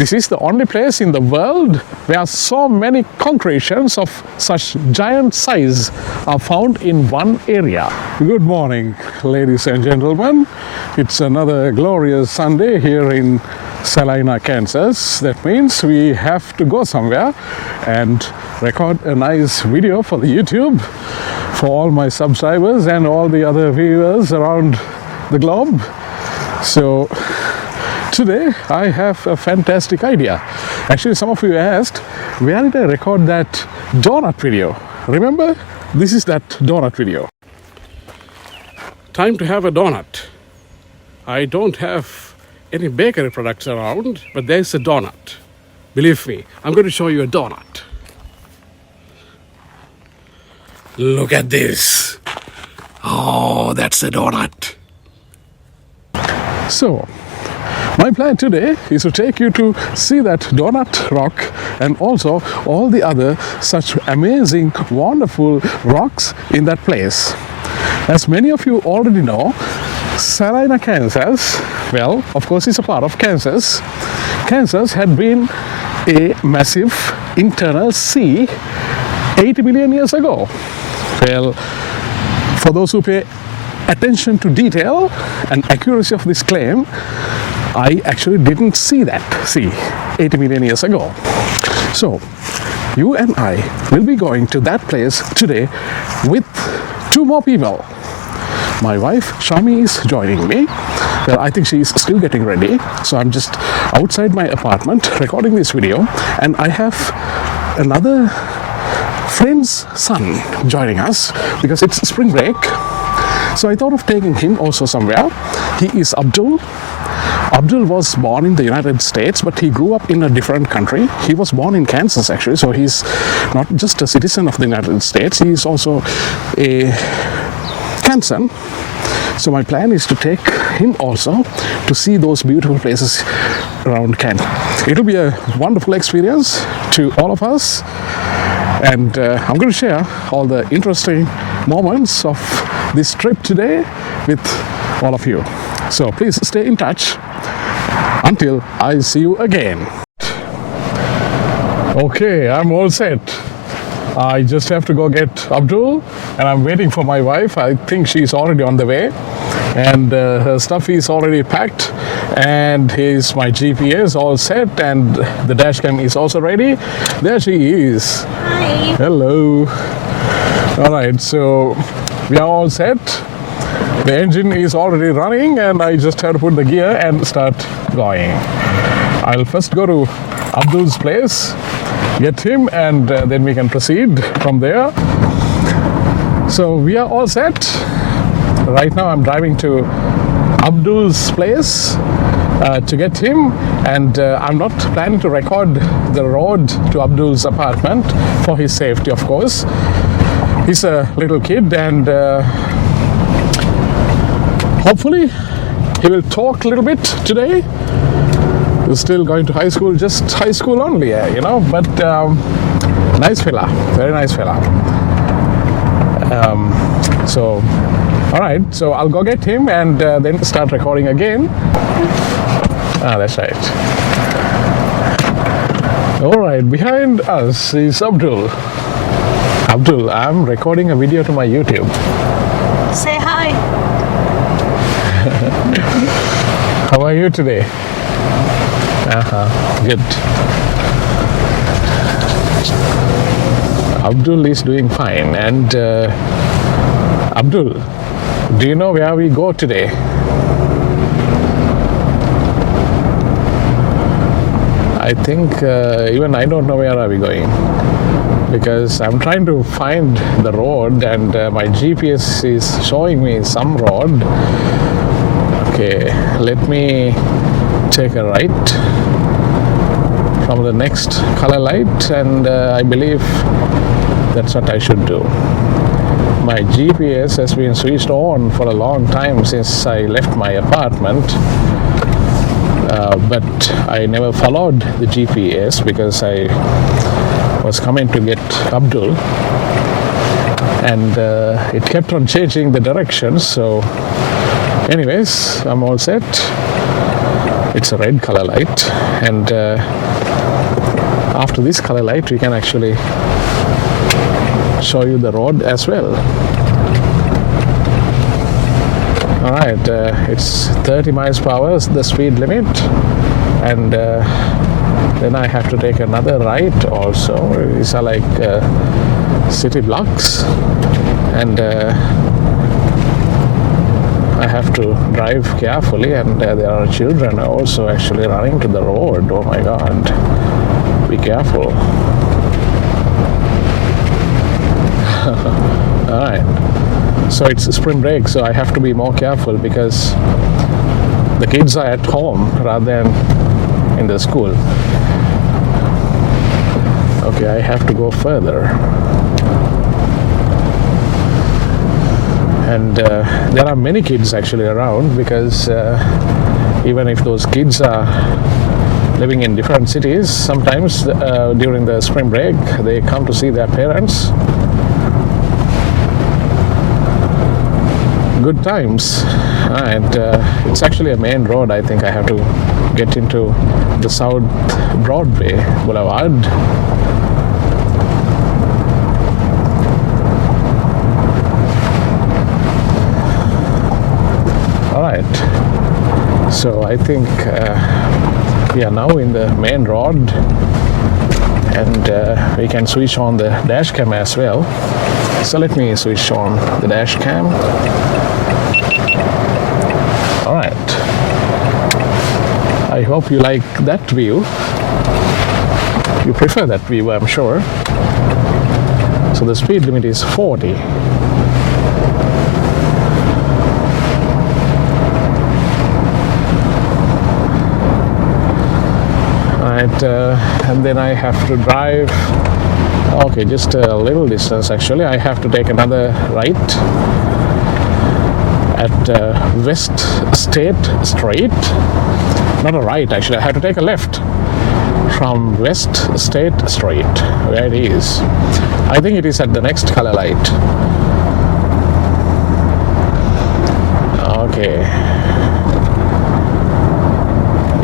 This is the only place in the world where so many concretions of such giant size are found in one area. Good morning, ladies and gentlemen. It's another glorious Sunday here in Salina, Kansas. That means we have to go somewhere and record a nice video for the YouTube for all my subscribers and all the other viewers around the globe. So today I have a fantastic idea. Actually, some of you asked, where did I record that donut video? Remember? This is that donut video. Time to have a donut. I don't have any bakery products around, but there's a donut. Believe me, I'm going to show you a donut. Look at this. Oh, that's a donut. So, my plan today is to take you to see that donut rock and also all the other such amazing, wonderful rocks in that place. As many of you already know, Salina, Kansas, well, of course it's a part of Kansas. Kansas had been a massive internal sea 80 million years ago. Well, for those who pay attention to detail and accuracy of this claim, I actually didn't see that sea 80 million years ago. So, you and I will be going to that place today with two more people. My wife, Shami, is joining me. Well, I think she is still getting ready. So I'm just outside my apartment recording this video. And I have another friend's son joining us because it's spring break. So I thought of taking him also somewhere. He is Abdul. Abdul was born in the United States, but he grew up in a different country. He was born in Kansas, actually, so he's not just a citizen of the United States, he is also a Kansan. So my plan is to take him also to see those beautiful places around Kansas. It'll be a wonderful experience to all of us, and I'm going to share all the interesting moments of this trip today with all of you. So please stay in touch until I see you again. Okay, I'm all set. I just have to go get Abdul, and I'm waiting for my wife. I think she's already on the way, and her stuff is already packed, and here's my GPS all set, and the dash cam is also ready. There she is. Hi. Hello. All right, so we are all set. The engine is already running, and I just have to put the gear and start going. I'll first go to Abdul's place, get him, and then we can proceed from there. So we are all set. Right now I'm driving to Abdul's place to get him, and I'm not planning to record the road to Abdul's apartment for his safety, of course. He's a little kid, and hopefully he will talk a little bit today. He's still going to high school, just high school only, you know, but nice fella, very nice fella. So, all right, so I'll go get him and then start recording again. That's right. All right, behind us is Abdul. Abdul, I'm recording a video to my YouTube. Say hi. How are you today? Good. Abdul is doing fine. And Abdul, do you know where we go today? I think even I don't know where are we going, because I'm trying to find the road, and my GPS is showing me some road. Okay, let me take a right from the next color light, and I believe that's what I should do. My GPS has been switched on for a long time since I left my apartment, but I never followed the GPS because I was coming to get Abdul, and it kept on changing the directions. So anyways, I'm all set. It's a red color light, and after this color light we can actually show you the road as well. Alright, it's 30 miles per hour is the speed limit, and then I have to take another right also. These are like city blocks, and I have to drive carefully, and there are children also actually running to the road. Oh my god, be careful. Alright, so it's spring break, so I have to be more careful because the kids are at home rather than in the school. Okay, I have to go further. And there are many kids actually around, because even if those kids are living in different cities, sometimes during the spring break they come to see their parents. Good times. And it's actually a main road. I think I have to get into the South Broadway Boulevard. Alright, so I think we are now in the main road, and we can switch on the dash cam as well. So let me switch on the dash cam. Alright, I hope you like that view. You prefer that view, I'm sure. So the speed limit is 40. And then I have to drive, okay, just a little distance actually. I have to take another right at West State Street. Not a right actually, I have to take a left from West State Street, where it is. I think it is at the next color light. Okay.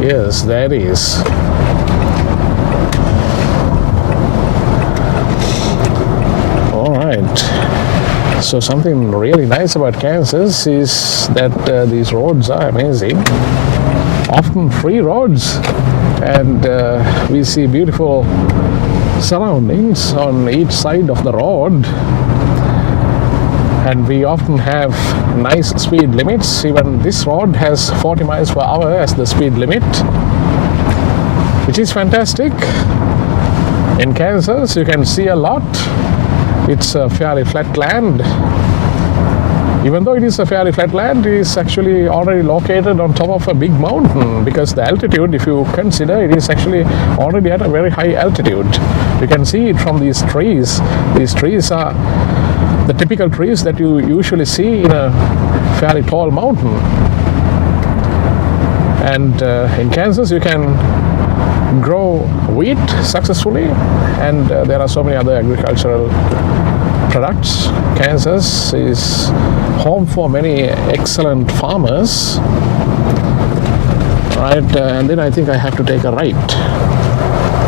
Yes, there it is. So something really nice about Kansas is that these roads are amazing, often free roads, and we see beautiful surroundings on each side of the road, and we often have nice speed limits. Even this road has 40 miles per hour as the speed limit, which is fantastic. In Kansas you can see a lot. It's a fairly flat land. Even though it is a fairly flat land, it is actually already located on top of a big mountain, because the altitude, if you consider, it is actually already at a very high altitude. You can see it from these trees. These trees are the typical trees that you usually see in a fairly tall mountain. And in Kansas you can grow wheat successfully, and there are so many other agricultural products. Kansas is home for many excellent farmers. Right, and then I think I have to take a right.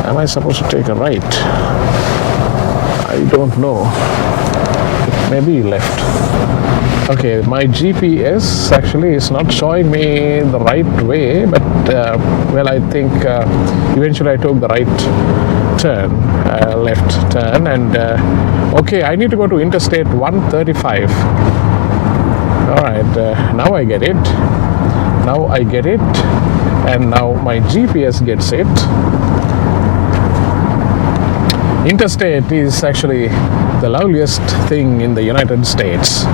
Am I supposed to take a right? I don't know. It may be left. Okay, my GPS actually is not showing me the right way, but well, I think eventually I took the right turn, left turn, and okay, I need to go to Interstate 135. All right, now I get it. Now I get it, and now my GPS gets it. Interstate is actually the loveliest thing in the United States.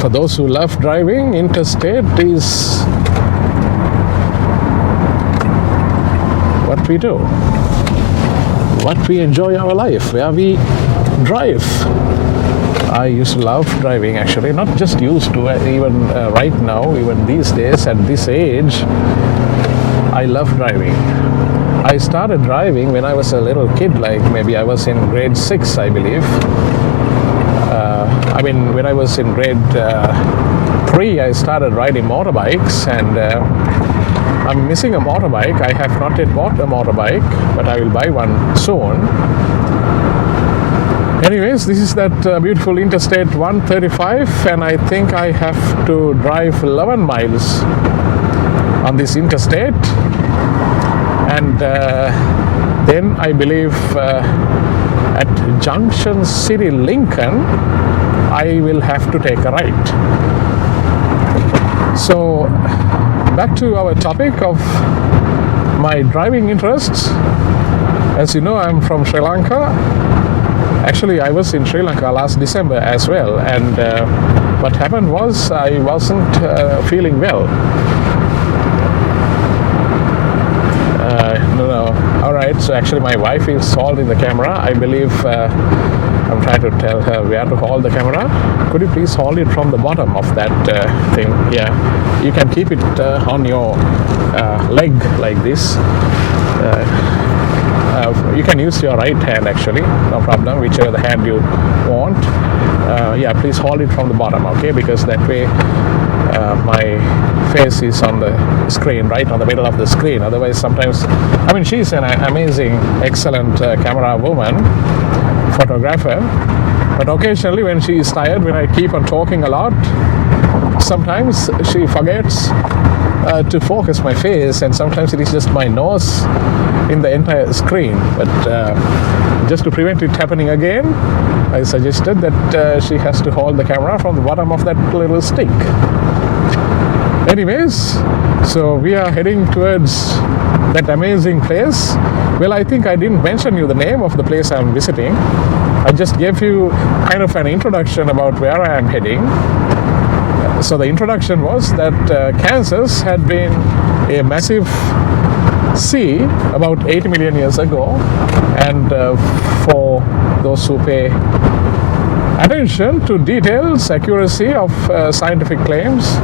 For those who love driving, interstate is what we do, what we enjoy our life, where we drive. I used to love driving actually, not just used to, even right now, even these days at this age, I love driving. I started driving when I was a little kid, like maybe I was in grade 6, I believe. I mean, when I was in grade 3, I started riding motorbikes, and I'm missing a motorbike. I have not yet bought a motorbike, but I will buy one soon. Anyways, this is that beautiful Interstate 135, and I think I have to drive 11 miles on this interstate, and then I believe at Junction City, Lincoln, I will have to take a right. So back to our topic of my driving interests. As you know, I'm from Sri Lanka. Actually, I was in Sri Lanka last December as well, and what happened was I wasn't feeling well. No. All right, so actually my wife is holding the camera. I believe I'm trying to tell her where to hold the camera. Could you please hold it from the bottom of that thing? Yeah, you can keep it on your leg like this. You can use your right hand actually, no problem, whichever the hand you want. Yeah, please hold it from the bottom, okay? Because that way my face is on the screen, right on the middle of the screen. Otherwise, sometimes, I mean, she's an amazing, excellent camera woman, photographer. But occasionally, when she is tired, when I keep on talking a lot, sometimes she forgets to focus my face, and sometimes it is just my nose in the entire screen. But just to prevent it happening again, I suggested that she has to hold the camera from the bottom of that little stick. Anyways, so we are heading towards that amazing place. Well, I think I didn't mention you the name of the place I'm visiting. I just gave you kind of an introduction about where I am heading. So the introduction was that Kansas had been a massive sea about 80 million years ago, and for those who pay attention to details, accuracy of scientific claims,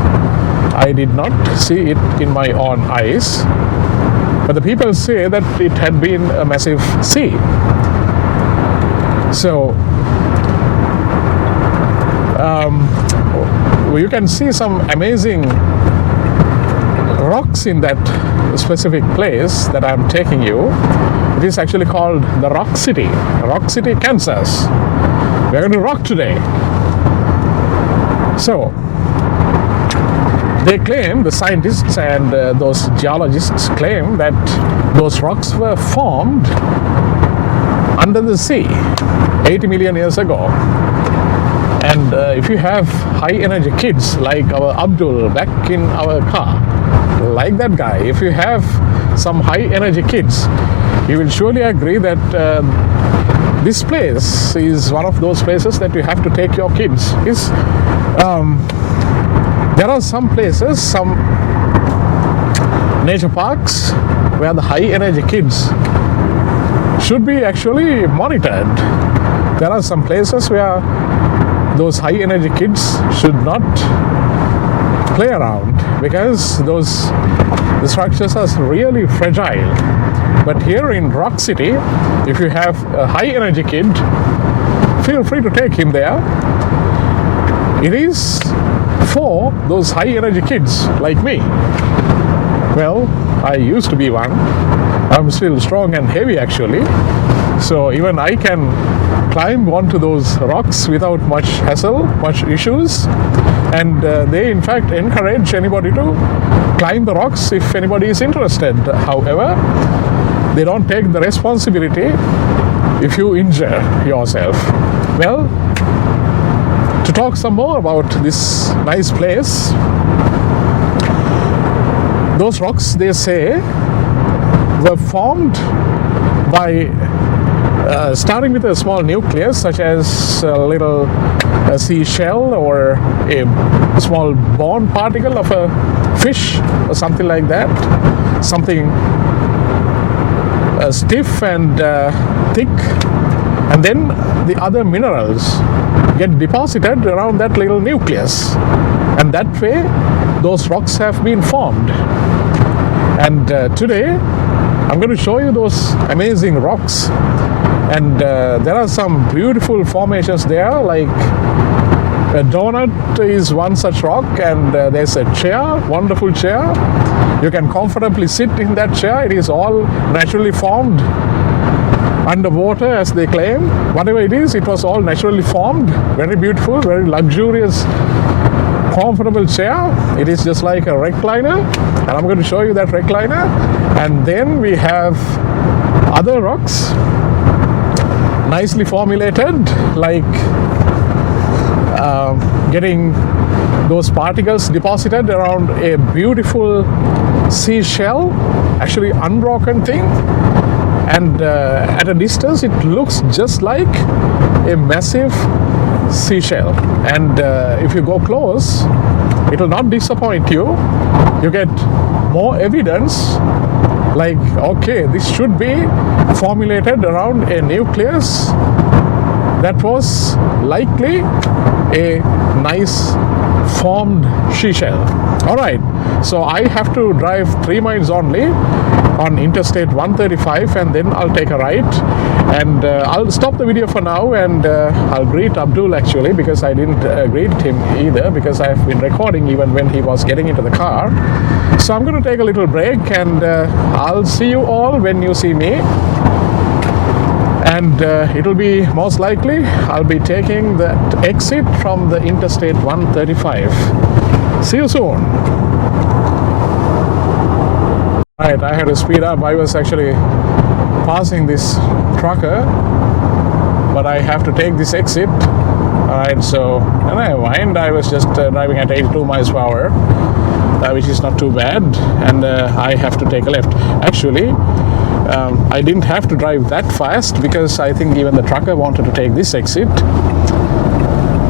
I did not see it in my own eyes, but the people say that it had been a massive sea. So you can see some amazing rocks in that specific place that I'm taking you. It is actually called the Rock City, Kansas. We're going to rock today. So they claim, the scientists and those geologists claim, that those rocks were formed under the sea 80 million years ago. And if you have high energy kids like our Abdul back in our car, like that guy, if you have some high energy kids, you will surely agree that this place is one of those places that you have to take your kids. There are some places, some nature parks, where the high energy kids should be actually monitored. There are some places where those high energy kids should not play around, because the structures are really fragile. But here in Rock City, if you have a high energy kid, feel free to take him there. It is for those high energy kids like me. Well, I used to be one. I'm still strong and heavy actually. So even I can climb onto those rocks without much hassle, much issues. And they in fact encourage anybody to climb the rocks if anybody is interested. However, they don't take the responsibility if you injure yourself. Well, to talk some more about this nice place, those rocks, they say, were formed by starting with a small nucleus, such as a little seashell or a small bone particle of a fish or something like that, something stiff and thick, and then the other minerals get deposited around that little nucleus, and that way those rocks have been formed. And today I'm going to show you those amazing rocks, and there are some beautiful formations there, like A donut is one such rock, and there's a chair, wonderful chair. You can comfortably sit in that chair. It is all naturally formed underwater, as they claim. Whatever it is, it was all naturally formed. Very beautiful, very luxurious, comfortable chair. It is just like a recliner, and I'm going to show you that recliner. And then we have other rocks, nicely formulated, like getting those particles deposited around a beautiful seashell, actually unbroken thing. And at a distance, it looks just like a massive seashell. And if you go close, it will not disappoint you. You get more evidence, like, okay, this should be formulated around a nucleus that was likely a nice formed seashell. All right, so I have to drive 3 miles only on Interstate 135, and then I'll take a right, and I'll stop the video for now, and I'll greet Abdul actually, because I didn't greet him either, because I've been recording even when he was getting into the car. So I'm going to take a little break, and I'll see you all when you see me. And it'll be most likely I'll be taking that exit from the Interstate 135. See you soon. Right, I had to speed up. I was actually passing this trucker, but I have to take this exit. Alright, so never mind. I was just driving at 82 miles per hour, which is not too bad, and I have to take a left. Actually, I didn't have to drive that fast, because I think even the trucker wanted to take this exit.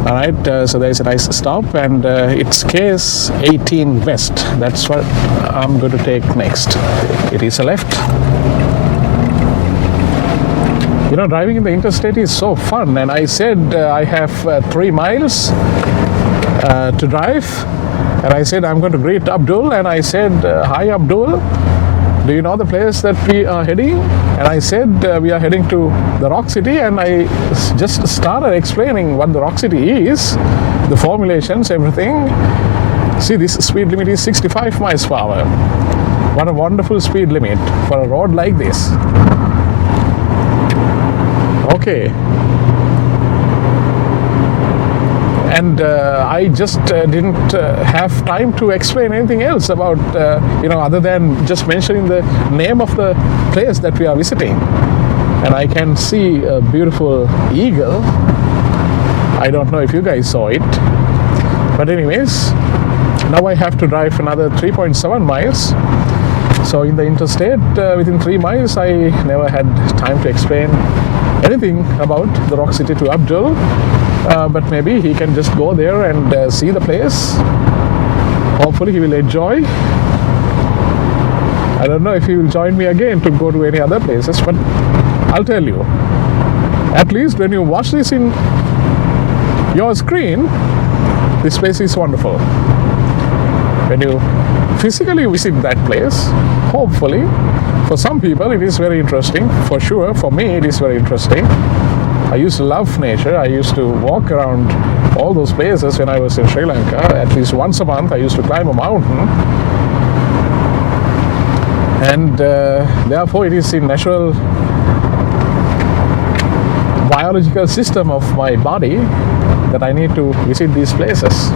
Alright, so there's a nice stop, and it's case 18 west. That's what I'm going to take next. It is a left. You know, driving in the interstate is so fun, and I said I have 3 miles to drive, and I said I'm going to greet Abdul, and I said, hi Abdul, do you know the place that we are heading? And I said we are heading to the Rock City, and I just started explaining what the Rock City is, the formulations, everything. See, this speed limit is 65 miles per hour. What a wonderful speed limit for a road like this. Okay. And I just didn't have time to explain anything else about, other than just mentioning the name of the place that we are visiting. And I can see a beautiful eagle. I don't know if you guys saw it. But anyways, now I have to drive another 3.7 miles. So in the interstate, within 3 miles, I never had time to explain anything about the Rock City to Abdul. But maybe he can just go there and see the place. Hopefully he will enjoy. I don't know if he will join me again to go to any other places, but I'll tell you, at least when you watch this in your screen, this place is wonderful. When you physically visit that place, hopefully, for some people it is very interesting. For sure, for me it is very interesting. I used to love nature. I used to walk around all those places when I was in Sri Lanka. At least once a month I used to climb a mountain. And therefore it is in natural biological system of my body that I need to visit these places.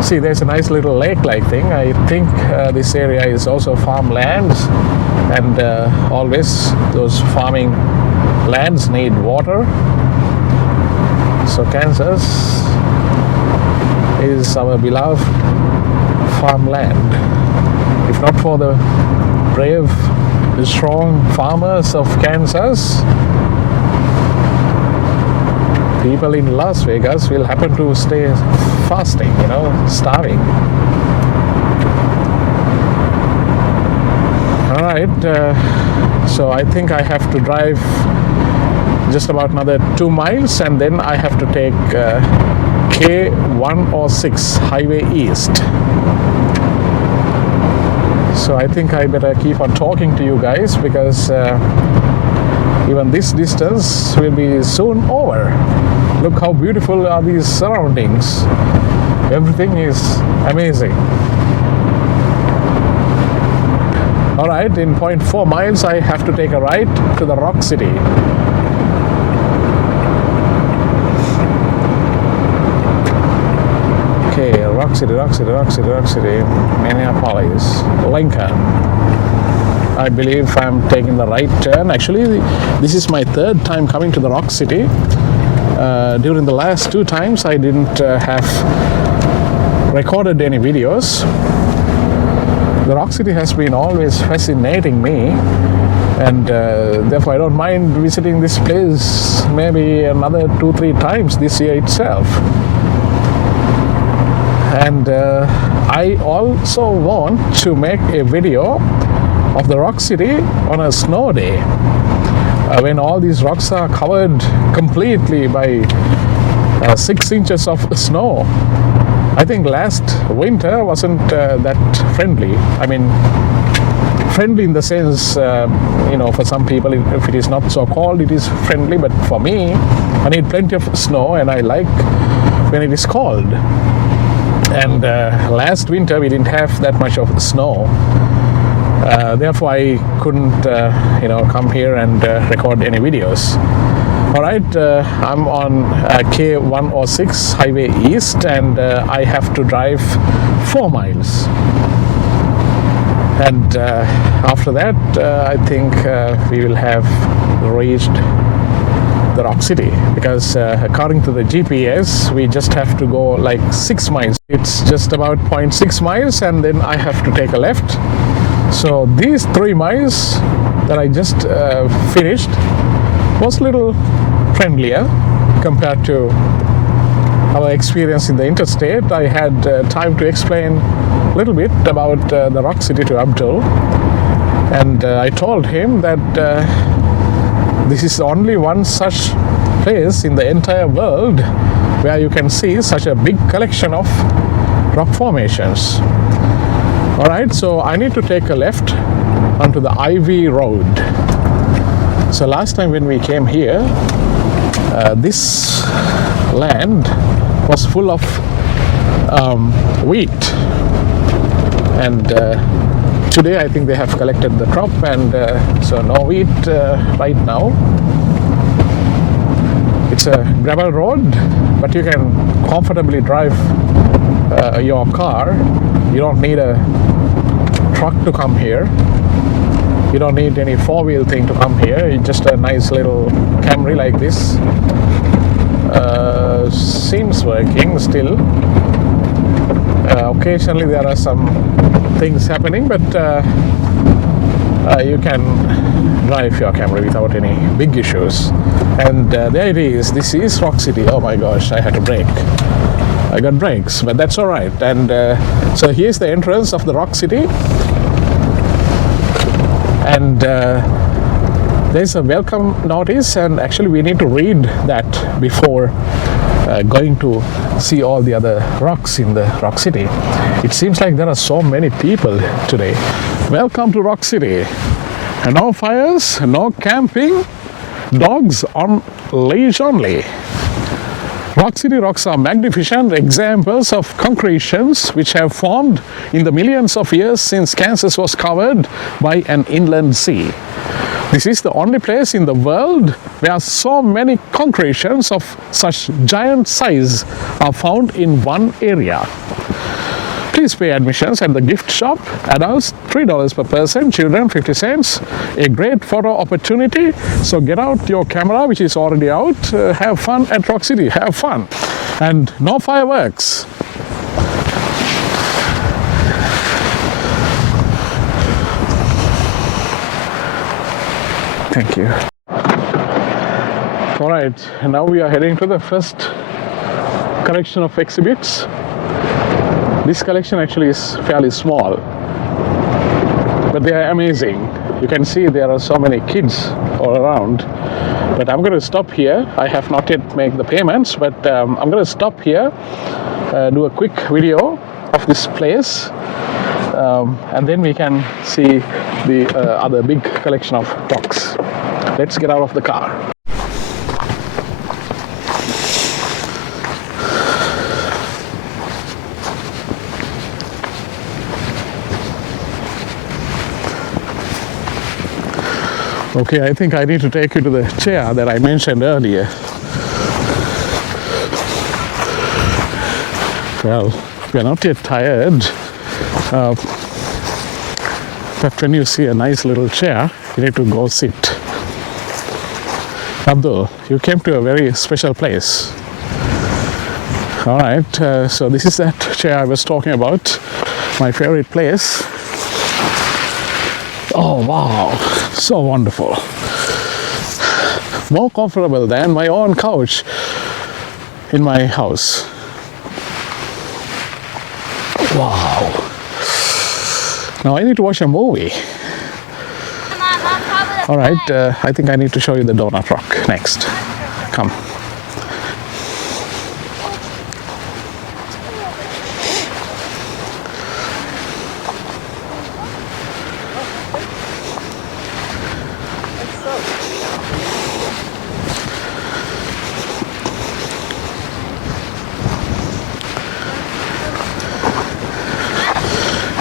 See, there's a nice little lake-like thing. I think this area is also farmlands, and always those farming lands need water. So Kansas is our beloved farmland. If not for the brave, strong farmers of Kansas, people in Las Vegas will happen to stay fasting, starving. All right, so I think I have to drive just about another 2 miles, and then I have to take K106 Highway East. So I think I better keep on talking to you guys, because even this distance will be soon over. Look how beautiful are these surroundings. Everything is amazing. Alright, in 0.4 miles I have to take a right to the Rock City. Okay, Rock City, Minneapolis, Lincoln. I believe I'm taking the right turn. Actually, this is my third time coming to the Rock City. During the last 2 times I didn't have recorded any videos. The Rock City has been always fascinating me, and therefore I don't mind visiting this place maybe another 2-3 times this year itself. And I also want to make a video of the Rock City on a snow day, when all these rocks are covered completely by 6 inches of snow. I think last winter wasn't that friendly. I mean, friendly in the sense, for some people, if it is not so cold, it is friendly. But for me, I need plenty of snow, and I like when it is cold. And last winter, we didn't have that much of snow. Therefore, I couldn't, come here and record any videos. All right, I'm on K106 Highway East, and I have to drive 4 miles. And after that, I think we will have reached the Rock City, because according to the GPS, we just have to go like 6 miles. It's just about 0.6 miles, and then I have to take a left. So these 3 miles that I just finished was a little friendlier compared to our experience in the interstate. I had time to explain a little bit about the Rock City to Abdul, and I told him that this is only one such place in the entire world where you can see such a big collection of rock formations. Alright, so I need to take a left onto the Ivy Road. So last time when we came here, this land was full of wheat, and today I think they have collected the crop, and so no wheat right now. It's a gravel road, but you can comfortably drive your car. You don't need a truck to come here. You don't need any 4-wheel thing to come here. It's just a nice little Camry like this. Seems working still. Occasionally there are some things happening, but you can drive your Camry without any big issues. And there it is. This is Rock City. Oh my gosh, I had to brake. I got brakes, but that's all right. And so here's the entrance of the Rock City. And there's a welcome notice, and actually we need to read that before going to see all the other rocks in the Rock City. It seems like there are so many people today. Welcome to Rock City. No fires, no camping, dogs on leash only. Rock City rocks are magnificent examples of concretions which have formed in the millions of years since Kansas was covered by an inland sea. This is the only place in the world where so many concretions of such giant size are found in one area. Please pay admissions at the gift shop. Adults $3 per person, children 50 cents. A great photo opportunity. So get out your camera, which is already out. Have fun at Rock City. Have fun. And no fireworks. Thank you. All right, now we are heading to the first collection of exhibits. This collection actually is fairly small, but they are amazing. You can see there are so many kids all around. But I'm going to stop here. I have not yet made the payments, but I'm going to stop here, do a quick video of this place, and then we can see the other big collection of rocks. Let's get out of the car. Okay, I think I need to take you to the chair that I mentioned earlier. Well, we are not yet tired, but when you see a nice little chair, you need to go sit. Abdul, you came to a very special place. All right, so this is that chair I was talking about, my favorite place. Oh wow, so wonderful. More comfortable than my own couch in my house. Wow. Now I need to watch a movie. All right, I think I need to show you the donut rock next. Come.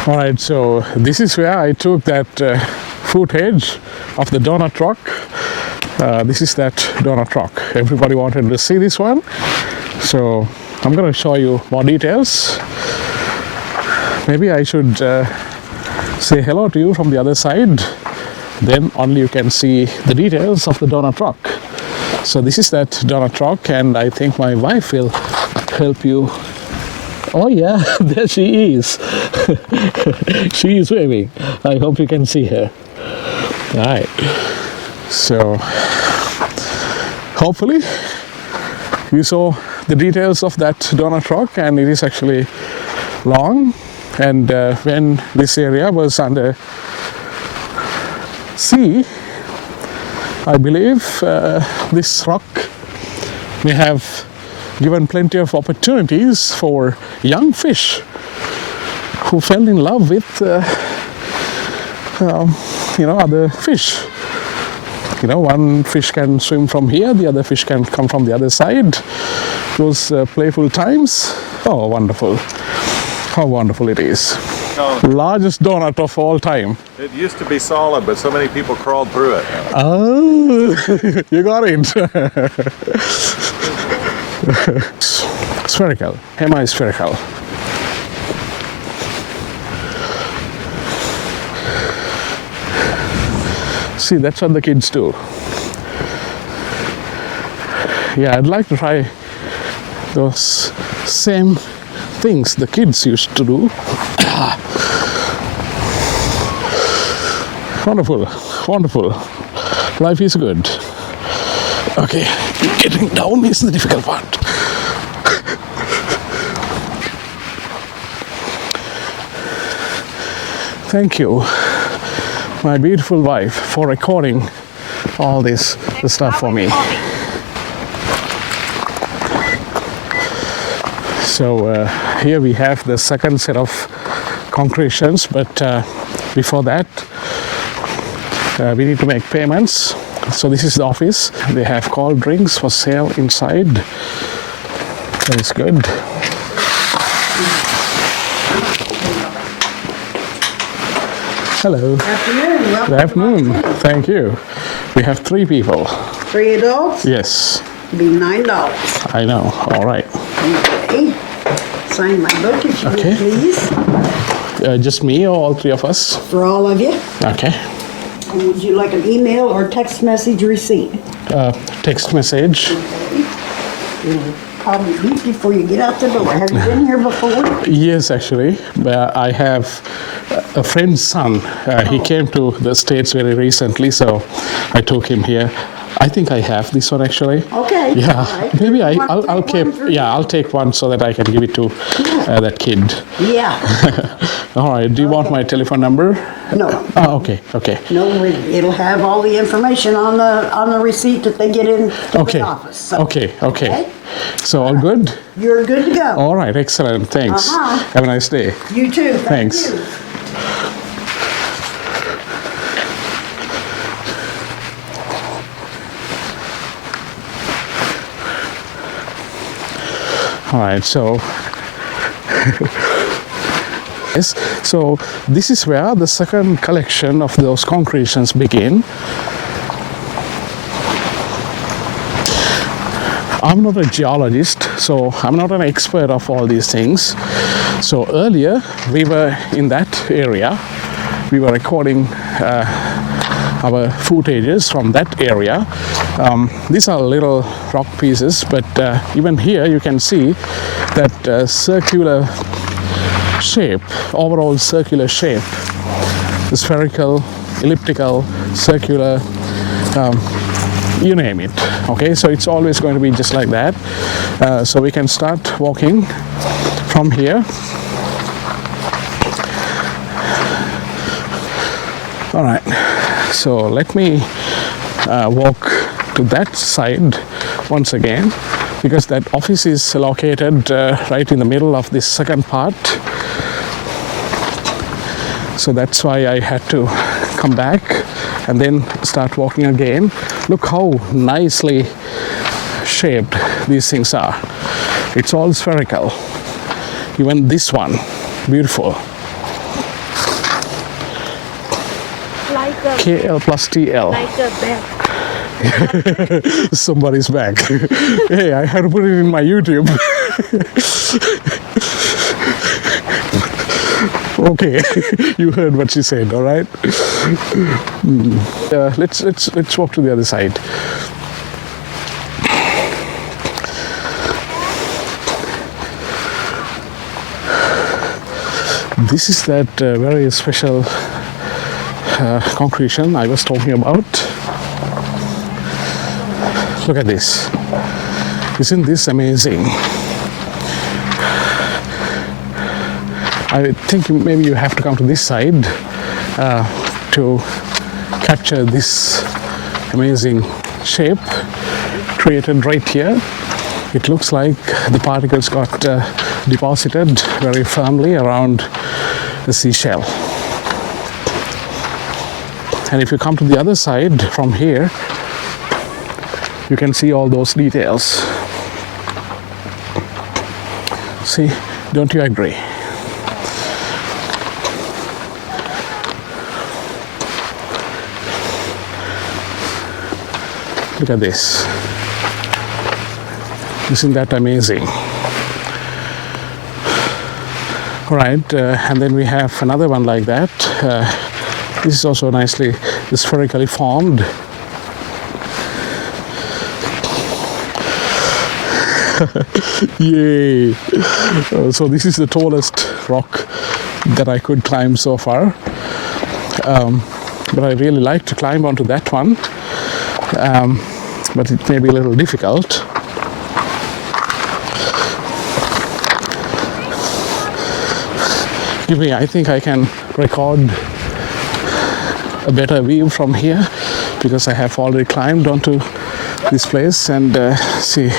All right, so this is where I took that footage of the donut rock. This is that donut rock. Everybody wanted to see this one, so I'm going to show you more details. Maybe I should say hello to you from the other side, then only you can see the details of the donut rock. So this is that donut rock, and I think my wife will help you. Oh yeah, there she is. She is waving. I hope you can see her. All right. So hopefully you saw the details of that donut rock, and it is actually long. And when this area was under sea, I believe this rock may have given plenty of opportunities for young fish who fell in love with other fish. One fish can swim from here, the other fish can come from the other side. Those playful times, oh wonderful, how wonderful it is. No, Largest donut of all time. it used to be solid, but so many people crawled through it. Oh, you got it. Spherical, spherical. See, that's what the kids do. Yeah, I'd like to try those same things the kids used to do. Wonderful, wonderful. Life is good. Okay, getting down is the difficult part. Thank you, my beautiful wife, for recording all the stuff for me. So here we have the second set of concretions, but before that we need to make payments. So this is the office. They have cold drinks for sale inside. That is good. Hello. Afternoon. Welcome. Good afternoon. Thank you. We have 3 people. 3 adults, Yes, be $9. I know. All right. Okay. Sign my book if you Okay. would, please. Just me or all 3 of us? For all of you. Okay. And would you like an email or text message receipt? Text message. It'll probably beep before you get out the door. Have you been here before? Yes, actually. I have a friend's son. He came to the States very recently, so I took him here. I think I have this one actually. Okay. Yeah, All right. maybe You want to I'll take keep. one for Yeah, me? I'll take one so that I can give it to that kid. Yeah. All right. Do you want my telephone number? No. Oh, okay. Okay. No, it'll have all the information on the receipt that they get in Okay. the office. So, Okay. Okay. So all good? You're good to go. All right. Excellent. Thanks. Uh-huh. Have a nice day. You too. Thank Thanks. you. All right, so yes, so this is where the second collection of those concretions begin. I'm not a geologist, so I'm not an expert of all these things. So earlier we were in that area. We were recording our footages from that area. These are little rock pieces, but even here you can see that circular shape, overall circular shape, spherical, elliptical, circular, you name it. Okay, so it's always going to be just like that. So we can start walking from here. All right, so let me walk to that side once again, because that office is located right in the middle of this second part. So that's why I had to come back and then start walking again. Look how nicely shaped these things are. It's all spherical. Even this one, beautiful. Like a, KL plus TL. like a bell. Somebody's back. Hey, I had to put it in my YouTube. Okay, you heard what she said, all right? Let's walk to the other side. This is that very special concretion I was talking about. Look at this. Isn't this amazing? I think maybe you have to come to this side to capture this amazing shape created right here. It looks like the particles got deposited very firmly around the seashell. And if you come to the other side from here, you can see all those details. See, don't you agree? Look at this. Isn't that amazing? All right, and then we have another one like that. This is also nicely spherically formed. Yay! So this is the tallest rock that I could climb so far. But I really like to climb onto that one. But it may be a little difficult. Give me, I think I can record a better view from here, because I have already climbed onto this place and see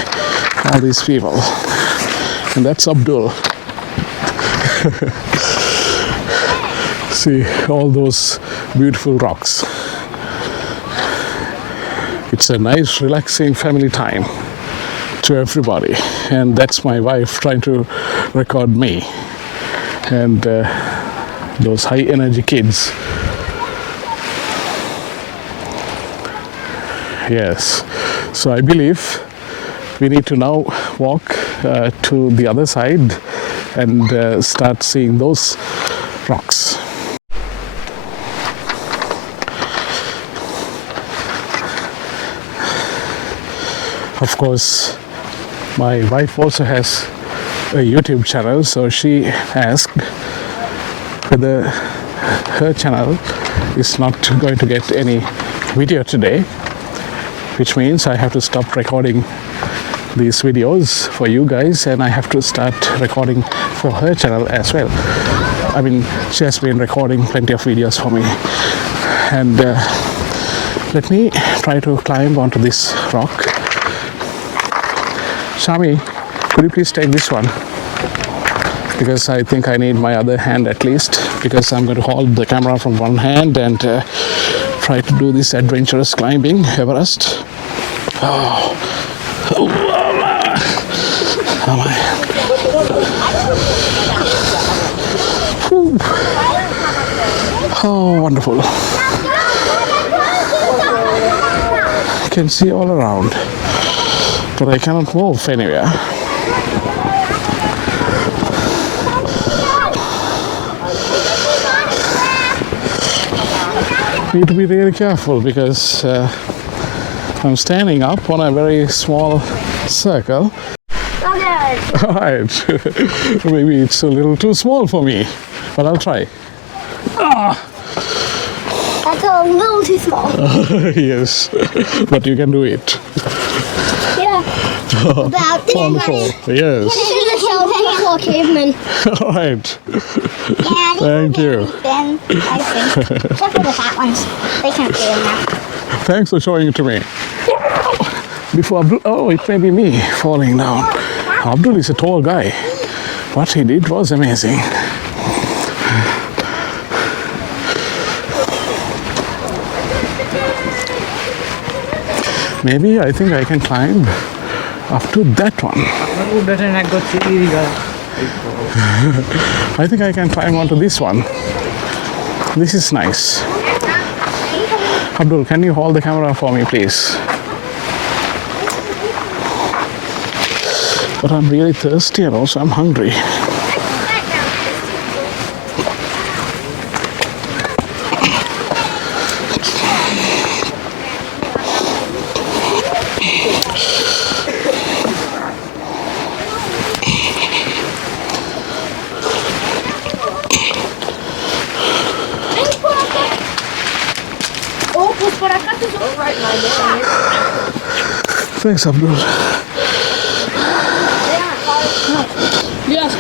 all these people. And that's Abdul. See all those beautiful rocks. It's a nice, relaxing family time to everybody. And that's my wife trying to record me. And those high energy kids. Yes. So I believe we need to now walk to the other side and start seeing those rocks. Of course, my wife also has a YouTube channel, so she asked whether her channel is not going to get any video today, which means I have to stop recording these videos for you guys and I have to start recording for her channel as well. I mean, she has been recording plenty of videos for me. And let me try to climb onto this rock. Shami, could you please take this one? Because I think I need my other hand at least, because I'm going to hold the camera from one hand and try to do this adventurous climbing Everest. Oh, oh my. Whew. Oh, wonderful. You can see all around. but I cannot move anywhere. Need to be really careful because I'm standing up on a very small circle. Okay. Alright, maybe it's a little too small for me, but I'll try. That's a little too small. Yes, but you can do it. Yeah. About 10 Wonderful, yes. for cavemen. Alright, thank you. Then I think. Except for the fat ones. They can't do them now. Thanks for showing it to me. Before Abdul, oh, it may be me falling down. Abdul is a tall guy. What he did was amazing. Maybe I think I can climb up to that one. I think I can climb onto this one. This is nice. Abdul, can you hold the camera for me, please? But I'm really thirsty and also I'm hungry. Thanks, Abdul. Yes.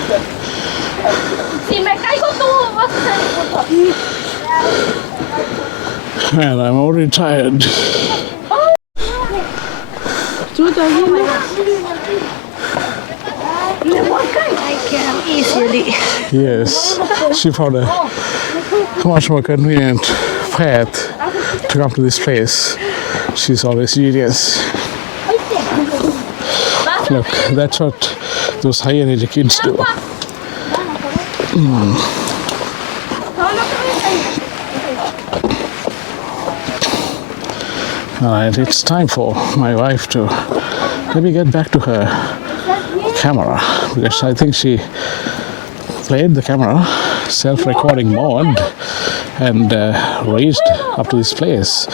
Si me caigo, tú vas a ser. Man, I'm already tired. I can easily. Yes, she found a much more convenient path to come to this place. She's always genius. Look, that's what those high energy kids do. Alright, it's time for my wife to maybe get back to her camera because I think she played the camera self-recording mode and reached up to this place.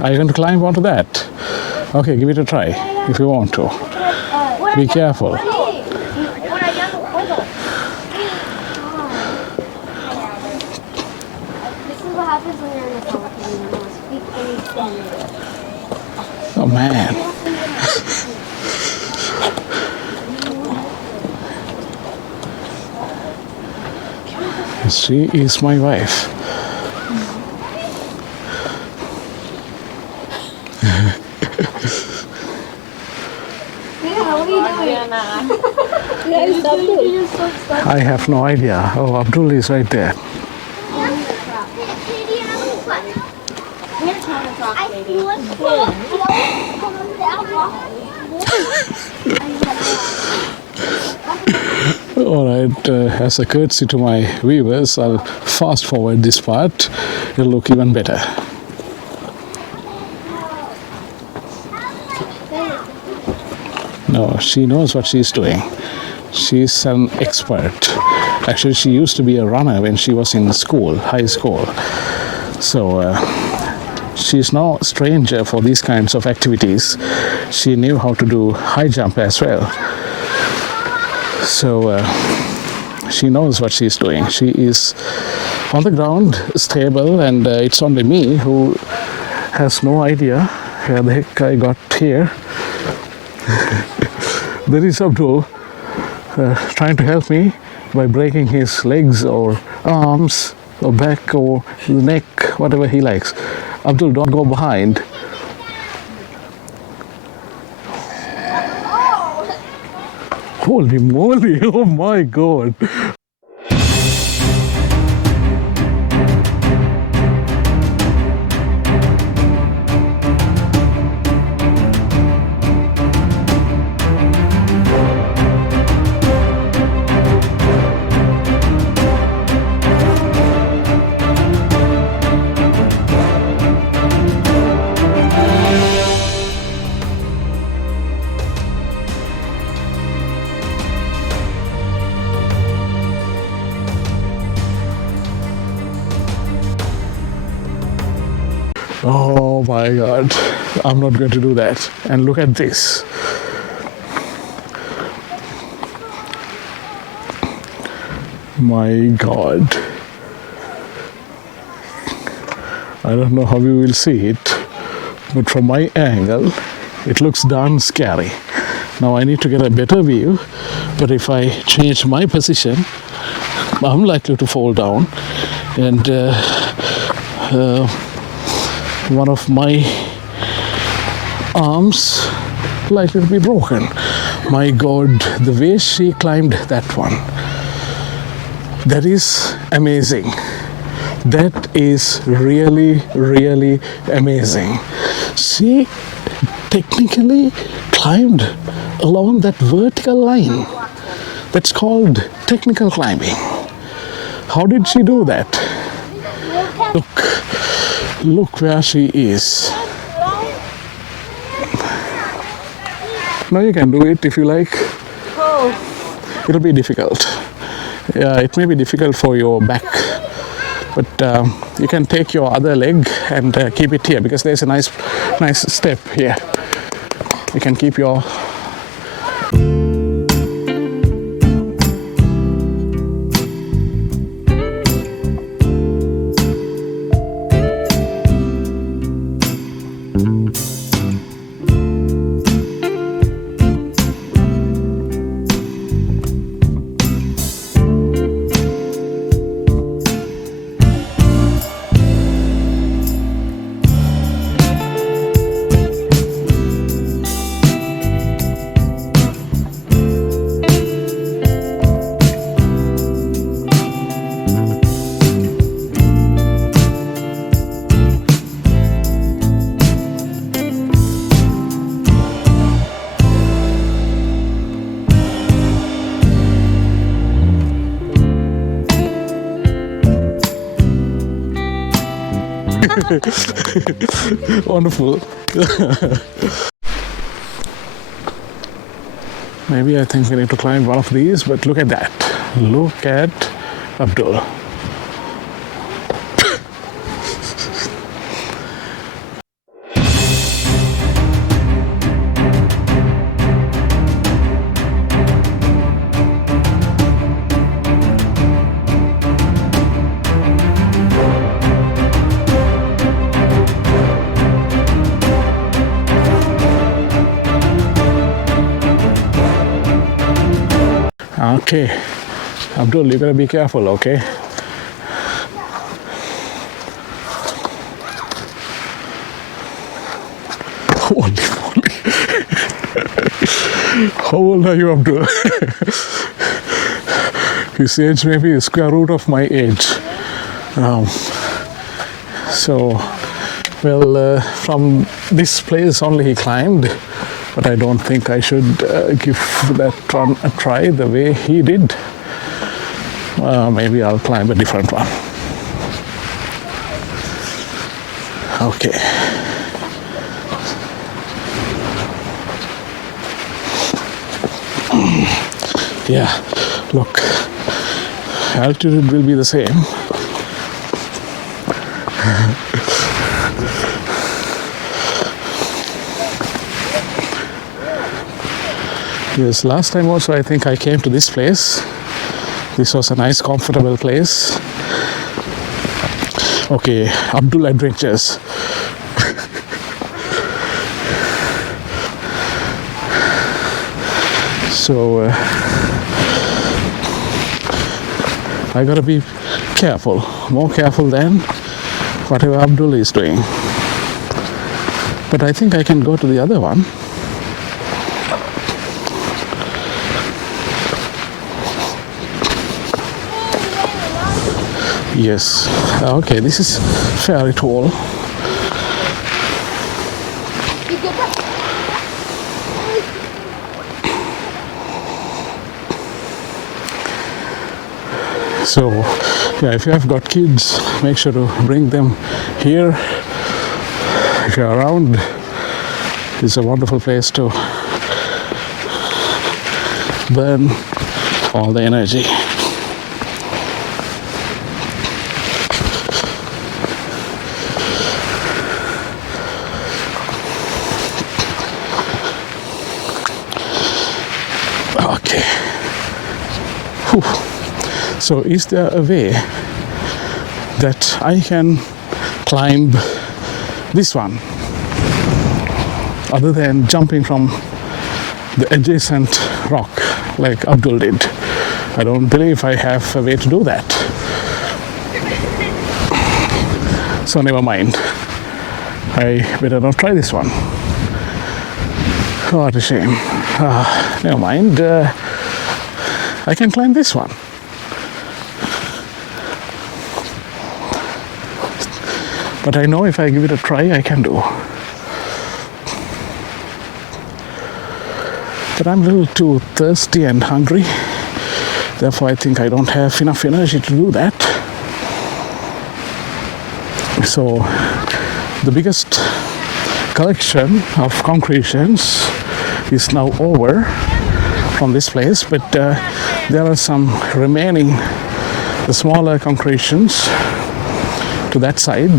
Are you going to climb onto that? Okay, give it a try if you want to. Be careful. Oh man. She is my wife. I have no idea. Oh, Abdul is right there. Alright, as a courtesy to my viewers, I'll fast forward this part. It'll look even better. No, she knows what she's doing. She's an expert. Actually, she used to be a runner when she was in school, high school. So she's no stranger for these kinds of activities. She knew how to do high jump as well. So she knows what she's doing. She is on the ground, stable, and it's only me who has no idea where the heck I got here. There is Abdul trying to help me by breaking his legs or arms or back or neck, whatever he likes. Abdul, don't go behind. Holy moly, oh my god. Oh my God, I'm not going to do that. And look at this. My God. I don't know how you will see it, but from my angle, it looks darn scary. Now I need to get a better view, but if I change my position, I'm likely to fall down, and one of my arms likely to be broken. My God, the way she climbed that one, that is amazing. That is really, really amazing. She technically climbed along that vertical line. That's called technical climbing. How did she do that? Look where she is. Now you can do it if you like. It'll be difficult. Yeah, it may be difficult for your back, but you can take your other leg and keep it here, because there's a nice step here. You can keep your wonderful. Maybe I think we need to climb one of these, but look at that. Look at Abdul. Okay, Abdul, you gotta be careful, okay? Holy moly. How old are you, Abdul? His age may be the square root of my age. From this place only he climbed, but I don't think I should give that one a try the way he did. Maybe I'll climb a different one. Okay. Yeah, look, altitude will be the same. Yes, last time also I think I came to this place. This was a nice, comfortable place. Okay, Abdul Adventures. So I gotta be careful, more careful than whatever Abdul is doing. But I think I can go to the other one. Yes, okay, this is fairly tall. So, yeah, if you have got kids, make sure to bring them here. If you're around, it's a wonderful place to burn all the energy. So is there a way that I can climb this one other than jumping from the adjacent rock like Abdul did? I don't believe I have a way to do that. So never mind. I better not try this one. What a shame. Never mind. I can climb this one. But I know if I give it a try, I can do. But I'm a little too thirsty and hungry. Therefore, I think I don't have enough energy to do that. So, the biggest collection of concretions is now over from this place, but there are some remaining, the smaller concretions to that side.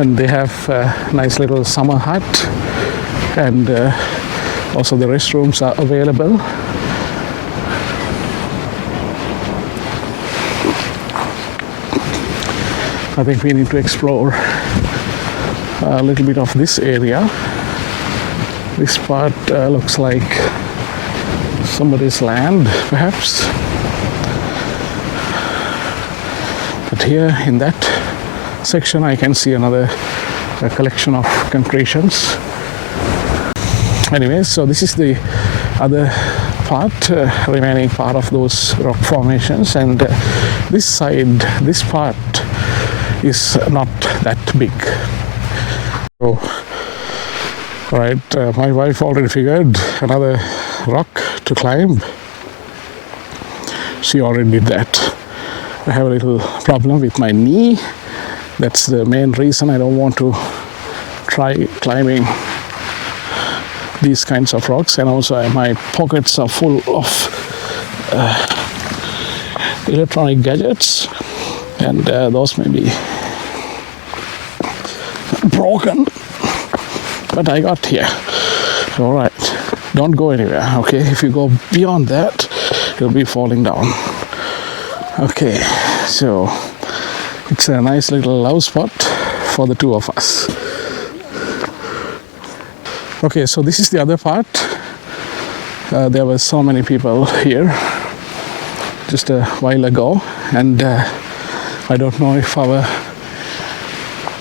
And they have a nice little summer hut, and also the restrooms are available. I think we need to explore a little bit of this area. This part looks like somebody's land, perhaps. But here in that section I can see another collection of concretions. Anyway, so this is the other part, remaining part of those rock formations, and this side, this part is not that big. So, alright, my wife already figured another rock to climb. She already did that. I have a little problem with my knee. That's the main reason I don't want to try climbing these kinds of rocks, and also my pockets are full of electronic gadgets, and those may be broken, but I got here. All right, don't go anywhere, okay? If you go beyond that, you'll be falling down. Okay, so it's a nice little love spot for the two of us. Okay, so this is the other part. There were so many people here just a while ago, and I don't know if our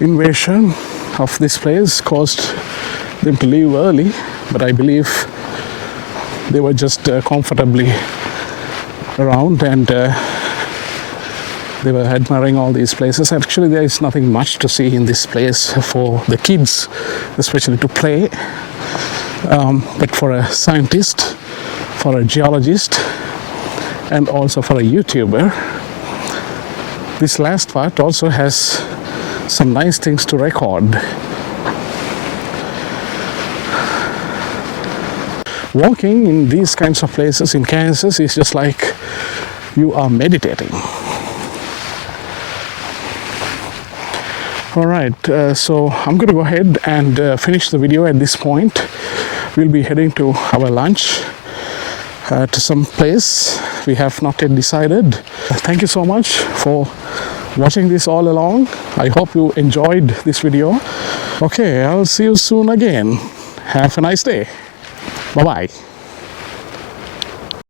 invasion of this place caused them to leave early, but I believe they were just comfortably around, and they were admiring all these places. Actually, there is nothing much to see in this place for the kids, especially to play. But for a scientist, for a geologist, and also for a YouTuber, this last part also has some nice things to record. Walking in these kinds of places in Kansas is just like you are meditating. Alright, so I'm going to go ahead and finish the video at this point. We'll be heading to our lunch to some place we have not yet decided. Thank you so much for watching this all along. I hope you enjoyed this video. Okay, I'll see you soon again. Have a nice day. Bye-bye.